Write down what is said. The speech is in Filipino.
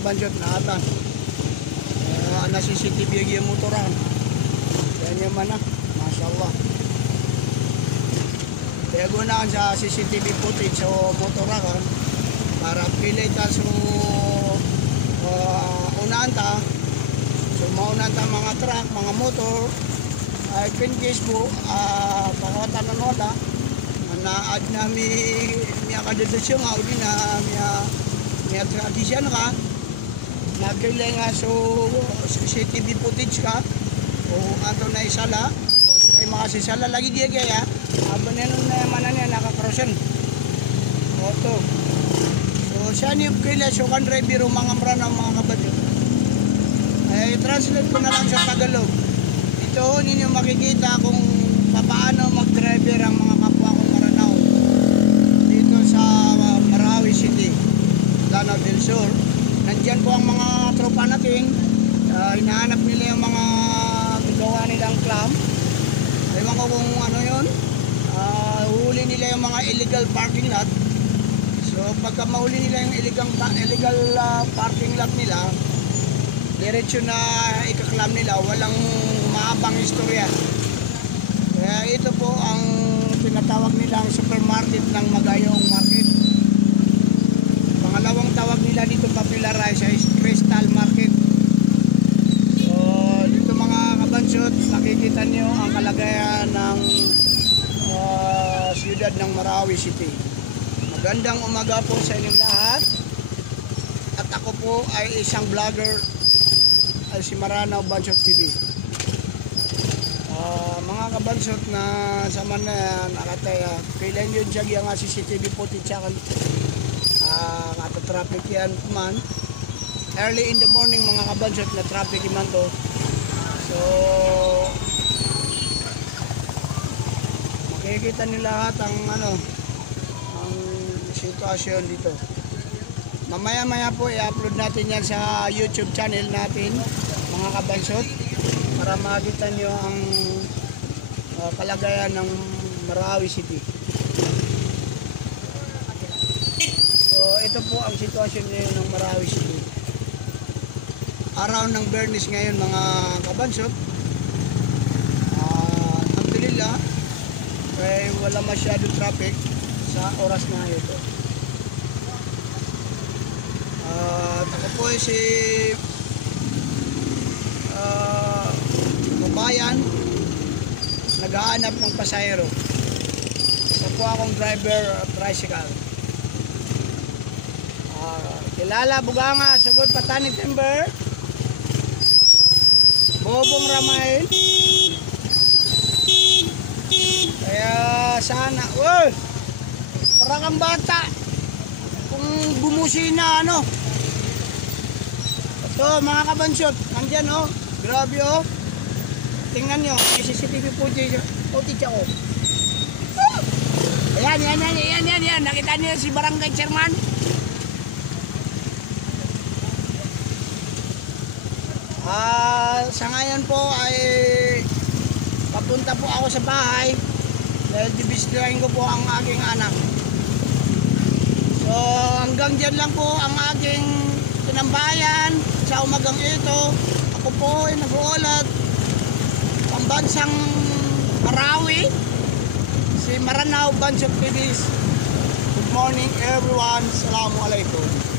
kabansyot na ata. Ana CCTV yung motoran. Yan yung mana. Masyaallah. Kaya gunaan sa CCTV footage o motoran para pilay ta so unahan ta. So maunahan ta mga truck, mga motor. Ay pin case po pakawatan na noda. Na-add na mi kadedasyon nga uli na mi tradisyon ka nagkailay nga so CCTV footage ka o ato na isala o sa mga sisala lagi diya kaya aba na nun na manan niya nakakrosen oto so siya niyo kailay so kan driver mga mra ng mga kabadyo ay translate ko na lang sa Tagalog ito ninyo makikita kung paano mag-driver ang mga kapwa kong Maranao dito sa Marawi City, Lanao del Sur. Nandyan po ang mga tropa natin. Hinahanap nila yung mga gawa nilang clam. Ewan ko kung ano yun. Huli nila yung mga illegal parking lot. So pagka mahuli nila yung illegal parking lot nila, diretso na ikaklam nila, walang mahabang istorya. Kaya ito po ang tinatawag nilang supermarket ng Magayong Market. Pangalawang tawag nila dito popularize ay Crystal Market. So dito mga kabansyot, makikita nyo ang kalagayan ng siyudad ng Marawi City. Magandang umaga po sa inyong lahat. At ako po ay isang vlogger ay si Maranao Bansyot TV. Mga kabansot na sa man na nakataya kailan yun siya nga CCTV footage sa kan kata traffic yan man early in the morning mga kabansot na traffic man to so makikita nila lahat ang ang sitwasyon dito mamaya po i-upload natin yan sa YouTube channel natin mga kabansot para makita nyo ang kalagayan ng Marawi City. So ito po ang sitwasyon ngayon ng Marawi City. Araw ng Bernis ngayon mga kabansot. Alhamdulillah kaya wala masyadong traffic sa oras na ito. Ako po ay si bayan naghahanap ng pasahero. Isa po akong driver tricycle. Kilala Buganga, Sugod Patani Timber, Bobong Ramay. Kaya sana, parang kang bata kung bumusina ano. Ito mga kabansyot, nandyan grabe tingnan nyo, may CCTV footage ako. Ayan. Nakita niyo si Barangay Chairman. Sa ngayon po ay papunta po ako sa bahay dahil dibisirahin ko po ang aking anak. So hanggang dyan lang po ang aking tinambayan sa umagang ito. Ako po ay nag-uulat pambansang Marawi, si Maranao Bansyot TV. Good morning everyone. Assalamualaikum.